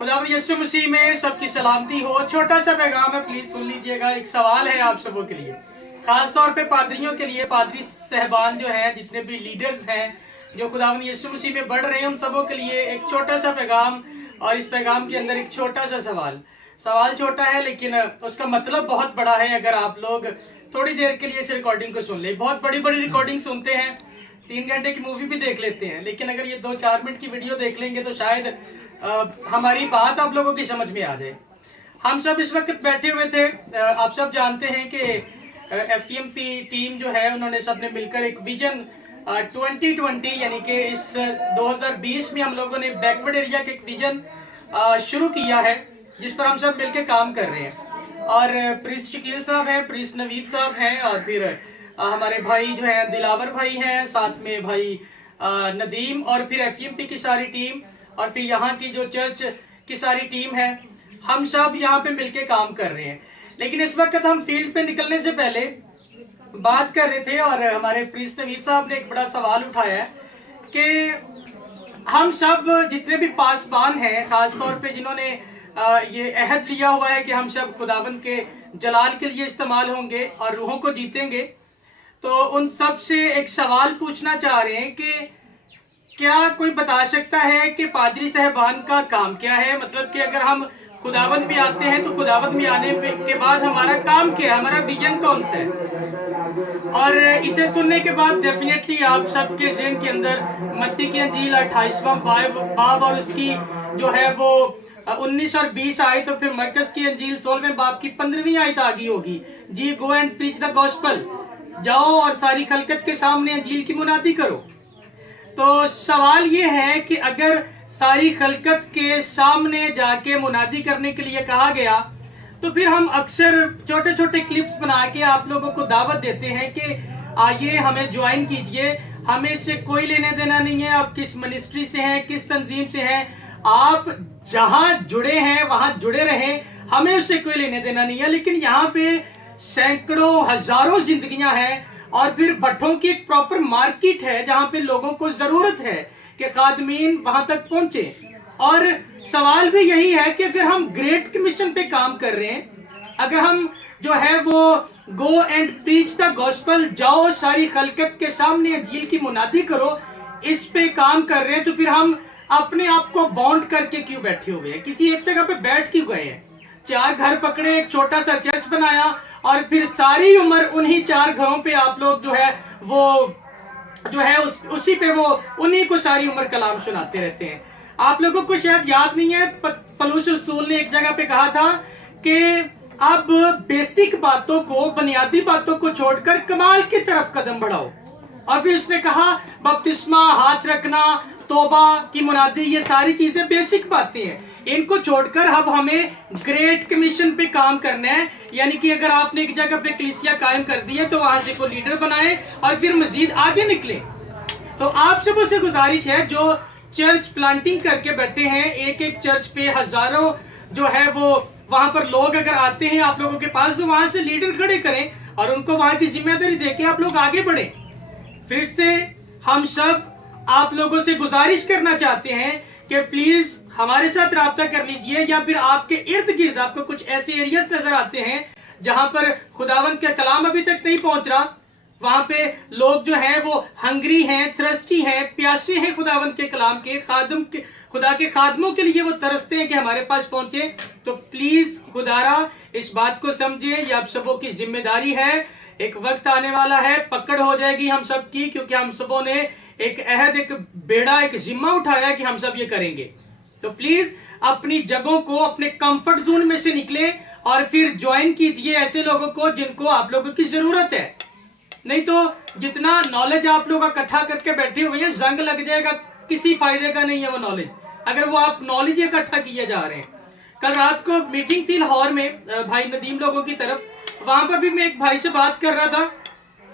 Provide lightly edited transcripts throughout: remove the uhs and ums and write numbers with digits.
खुदावंद यीशु मसीह में सबकी सलामती हो। छोटा सा पैगाम है, प्लीज सुन लीजिएगा। एक सवाल है आप सबों के लिए, खास तौर पे पादरियों के लिए। पादरी साहबान जो हैं, जितने भी लीडर्स हैं जो खुदावंद यीशु मसीह में बढ़ रहे हैं, उन सबों के लिए एक छोटा सा पैगाम, और इस पैगाम के अंदर एक छोटा सा सवाल छोटा है लेकिन उसका मतलब बहुत बड़ा है। अगर आप लोग थोड़ी देर के लिए इस रिकॉर्डिंग को सुन ले, बहुत बड़ी बड़ी रिकॉर्डिंग सुनते हैं, 3 घंटे की मूवी भी देख लेते हैं, लेकिन अगर ये 2-4 मिनट की वीडियो देख लेंगे तो शायद हमारी बात आप लोगों की समझ में आ जाए। हम सब इस वक्त बैठे हुए थे, आप सब जानते हैं कि FEMP टीम जो है, उन्होंने सबने मिलकर एक विजन 2020 यानी कि इस 2020 में हम लोगों ने बैकवर्ड एरिया के एक विजन शुरू किया है, जिस पर हम सब मिलकर काम कर रहे हैं। और प्रीस्ट शकील साहब हैं, प्रीस्ट नवीद साहब हैं, और फिर हमारे भाई जो हैं दिलावर भाई हैं, साथ में भाई नदीम, और फिर FEMP की सारी टीम, और फिर यहाँ की जो चर्च की सारी टीम है। हम सब यहाँ पे मिलके काम कर रहे हैं। लेकिन इस वक्त हम फील्ड पे निकलने से पहले बात कर रहे थे, और हमारे प्रीस्ट नवीद साहब ने एक बड़ा सवाल उठाया है कि हम सब जितने भी पासबान हैं, खास तौर पे जिन्होंने ये अहद लिया हुआ है कि हम सब खुदावंद के जलाल के लिए इस्तेमाल होंगे और रूहों को जीतेंगे, तो उन सब से एक सवाल पूछना चाह रहे हैं कि क्या कोई बता सकता है कि पादरी साहबान का काम क्या है? मतलब कि अगर हम खुदावंद में आते हैं तो खुदावंद में आने के बाद हमारा काम क्या है, हमारा विजन कौन सा है? और इसे सुनने के बाद डेफिनेटली आप सबके ज़हन के अंदर मत्ती की अंजील 28वां बाब और उसकी जो है वो 19 और 20 आयत, और फिर मरकस की अंजील 16वें बाब की 15वीं आयत आ गई होगी। जी go and preach the gospel, जाओ और सारी खलकत के सामने अंजील की मुनादी करो। तो सवाल ये है कि अगर सारी खलकत के सामने जाके मुनादी करने के लिए कहा गया, तो फिर हम अक्सर छोटे छोटे क्लिप्स बना के आप लोगों को दावत देते हैं कि आइए हमें ज्वाइन कीजिए, हमें इससे कोई लेने देना नहीं है, आप किस मिनिस्ट्री से हैं, किस तंजीम से हैं, आप जहां जुड़े हैं वहां जुड़े रहें, हमें उससे कोई लेने देना नहीं है। लेकिन यहाँ पे सैकड़ों हजारों जिंदगियां हैं, और फिर भट्ठों की एक प्रॉपर मार्केट है जहां पे लोगों को जरूरत है कि खादमीन वहां तक पहुंचे। और सवाल भी यही है कि अगर हम ग्रेट कमीशन पे काम कर रहे हैं, अगर हम जो है वो गो एंड प्रीच द गॉस्पेल, जाओ सारी खलकत के सामने अंजील की मुनादी करो, इस पे काम कर रहे हैं, तो फिर हम अपने आप को बाउंड करके क्यों बैठे हुए हैं? किसी एक जगह पे बैठ क्यों गए हैं? 4 घर पकड़े, एक छोटा सा चर्च बनाया, और फिर सारी उम्र उन्हीं 4 घरों पे आप लोग जो है वो जो है उसी पे वो उन्हीं को सारी उम्र कलाम सुनाते रहते हैं। आप लोगों को शायद याद नहीं है, पलूस रसूल ने एक जगह पे कहा था कि अब बेसिक बातों को, बुनियादी बातों को छोड़कर कमाल की तरफ कदम बढ़ाओ। और फिर उसने कहा बपतिस्मा, हाथ रखना, तौबा की मुनादी, ये सारी चीजें बेसिक बातें हैं, इनको छोड़कर अब हमें ग्रेट कमीशन पे काम करना है। यानी कि अगर आपने एक जगह पे कलीसिया कायम कर दी है तो वहां से कोई लीडर बनाए और फिर मजीद आगे निकले। तो आप सबों से गुजारिश है जो चर्च प्लांटिंग करके बैठे हैं, एक एक चर्च पे हजारों जो है वो वहां पर लोग अगर आते हैं आप लोगों के पास, तो वहां से लीडर खड़े करें और उनको वहां की जिम्मेदारी देके आप लोग आगे बढ़े। फिर से हम सब आप लोगों से गुजारिश करना चाहते हैं कि प्लीज हमारे साथ राब्ता कर लीजिए, या फिर आपके इर्द गिर्द आपको कुछ ऐसे एरियाज नजर आते हैं जहां पर खुदावंद का कलाम अभी तक नहीं पहुंच रहा, वहां पे लोग जो हैं वो हंगरी हैं, थ्रस्टी हैं, प्यासे हैं खुदावंद के कलाम के, खुदा के खादमों के लिए वो तरसते हैं कि हमारे पास पहुंचे। तो प्लीज खुदारा इस बात को समझे, ये आप सबों की जिम्मेदारी है। एक वक्त आने वाला है, पकड़ हो जाएगी हम सब की, क्योंकि हम सबों ने एक अहद, एक बेड़ा, एक जिम्मा उठाया कि हम सब ये करेंगे। तो प्लीज अपनी जगहों को, अपने कंफर्ट जोन में से निकले और फिर ज्वाइन कीजिए ऐसे लोगों को जिनको आप लोगों की जरूरत है। नहीं तो जितना नॉलेज आप लोग इकट्ठा करके बैठे हुए हैं, जंग लग जाएगा, किसी फायदे का नहीं है वो नॉलेज, अगर वो आप नॉलेज इकट्ठा किए जा रहे हैं। कल रात को मीटिंग थी लाहौर में भाई नदीम लोगों की तरफ, वहां पर भी मैं एक भाई से बात कर रहा था,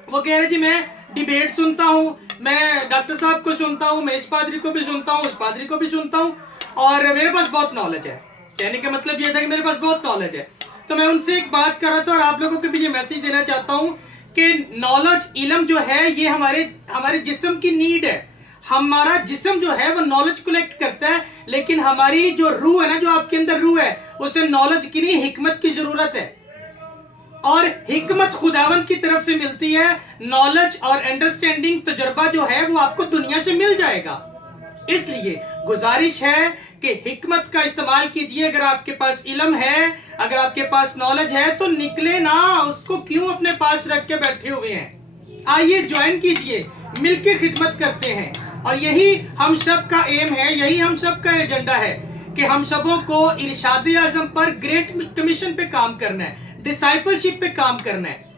वो कह रहे जी मैं डिबेट सुनता हूँ, मैं डॉक्टर साहब को सुनता हूँ, मैं इस पादरी को भी सुनता हूँ, उस पादरी को भी सुनता हूँ, और मेरे पास बहुत नॉलेज है। कहने का मतलब ये था कि मेरे पास बहुत नॉलेज है। तो मैं उनसे एक बात कर रहा था और आप लोगों को भी ये मैसेज देना चाहता हूँ कि नॉलेज, इल्म जो है ये हमारे जिस्म की नीड है। हमारा जिस्म जो है वो नॉलेज कलेक्ट करता है, लेकिन हमारी जो रूह है ना, जो आपके अंदर रूह है, उसे नॉलेज की नहीं हिकमत की जरूरत है। और हिकमत खुदावन की तरफ से मिलती है। नॉलेज और अंडरस्टैंडिंग तजुर्बा जो है वो आपको दुनिया से मिल जाएगा। इसलिए गुजारिश है कि हिकमत का इस्तेमाल कीजिए। अगर आपके पास इल्म है, अगर आपके पास नॉलेज है, तो निकले ना, उसको क्यों अपने पास रख के बैठे हुए हैं। आइए ज्वाइन कीजिए, मिलके खिदमत करते हैं। और यही हम सब का एम है, यही हम सब का एजेंडा है कि हम सबों को इरशाद आज़म पर ग्रेट कमीशन पे काम करना है, डिसाइपलशिप पे काम करना है।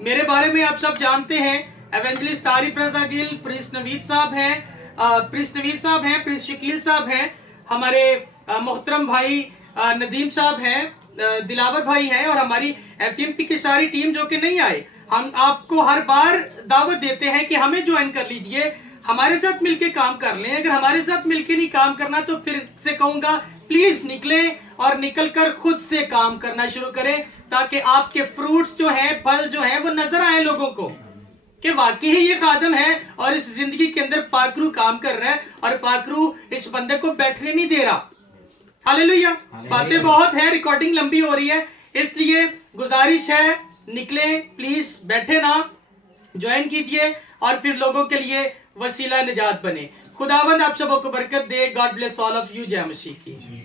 मेरे बारे में आप सब जानते हैं, एवेंजलिस्ट आरिफ रजा गिल, प्रिंस नवीद साहब हैं, प्रिंस शकील साहब हैं, हमारे मोहतरम भाई नदीम साहब हैं, दिलावर भाई हैं, और हमारी एफएमपी की सारी टीम जो कि नहीं आए। हम आपको हर बार दावत देते हैं कि हमें ज्वाइन कर लीजिए, हमारे साथ मिलके काम कर लें। अगर हमारे साथ मिलके नहीं काम करना तो फिर से कहूंगा, प्लीज निकलें और निकलकर खुद से काम करना शुरू करें, ताकि आपके फ्रूट्स जो हैं, फल जो हैं, वो नजर आए लोगों को कि वाकई ही ये खादम है और इस जिंदगी के अंदर पाकरू काम कर रहा है और पाकरू इस बंदे को बैठने नहीं दे रहा। हालेलुया। बातें बहुत है, रिकॉर्डिंग लंबी हो रही है, इसलिए गुजारिश है निकलें, प्लीज बैठे ना, ज्वाइन कीजिए और फिर लोगों के लिए वसीला निजात बने। खुदावंद आप सबों को बरकत दे। God bless all of you. जय मसीह की।